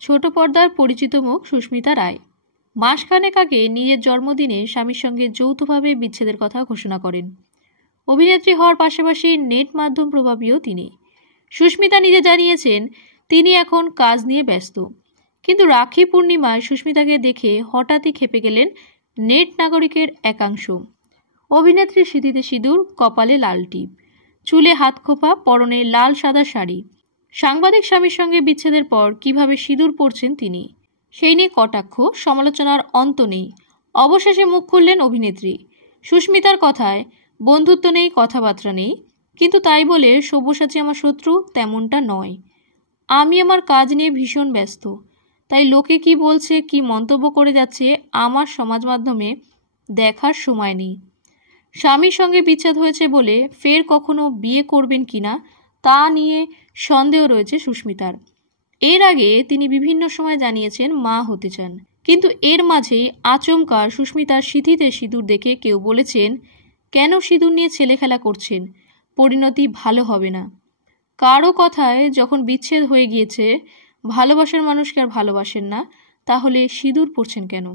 ছোট পর্দার পরিচিত মুখ সুস্মিতা রায় মাসখানেক আগে নিজের জন্মদিনে স্বামীর সঙ্গে যৌথভাবে বিচ্ছেদের কথা ঘোষণা করেন। অভিনেত্রী হওয়ার পাশাপাশি নেট মাধ্যম প্রভাবীও তিনি। সুস্মিতা নিজে জানিয়েছেন তিনি এখন কাজ নিয়ে ব্যস্ত। কিন্তু রাখি পূর্ণিমায় সুস্মিতাকে দেখে হঠাৎই খেপে গেলেন নেট নাগরিকের একাংশ। অভিনেত্রী সিঁথিতে সিঁদুর, কপালে লাল টিপ, চুলে হাত খোপা, পরনে লাল সাদা শাড়ি। সাংবাদিক স্বামীর সঙ্গে বিচ্ছেদের পর কিভাবে সিঁদুর পরছেন তিনি, সেই নিয়ে কটাক্ষ, সমালোচনার অন্ত নেই। অবশেষে মুখ খুললেন অভিনেত্রী। সুস্মিতার কথায়, বন্ধুত্ব নেই, কথাবার্তা নেই, কিন্তু তাই বলে সব্যসাচী আমার শত্রু তেমনটা নয়। আমি আমার কাজ নিয়ে ভীষণ ব্যস্ত, তাই লোকে কি বলছে, কি মন্তব্য করে যাচ্ছে আমার সমাজ মাধ্যমে দেখার সময় নেই। স্বামীর সঙ্গে বিচ্ছেদ হয়েছে বলে ফের কখনো বিয়ে করবেন কিনা তা নিয়ে সন্দেহ রয়েছে সুস্মিতার। এর আগে তিনি বিভিন্ন সময় জানিয়েছেন মা হতে চান। কিন্তু এর মাঝেই আচমকা সুস্মিতার সিঁথিতে সিঁদুর দেখে কেউ বলেছেন, কেন সিঁদুর নিয়ে ছেলেখেলা করছেন, পরিণতি ভালো হবে না। কারো কথায় যখন বিচ্ছেদ হয়ে গিয়েছে, ভালোবাসার মানুষকে আর ভালোবাসেন না, তাহলে সিঁদুর পরছেন কেন?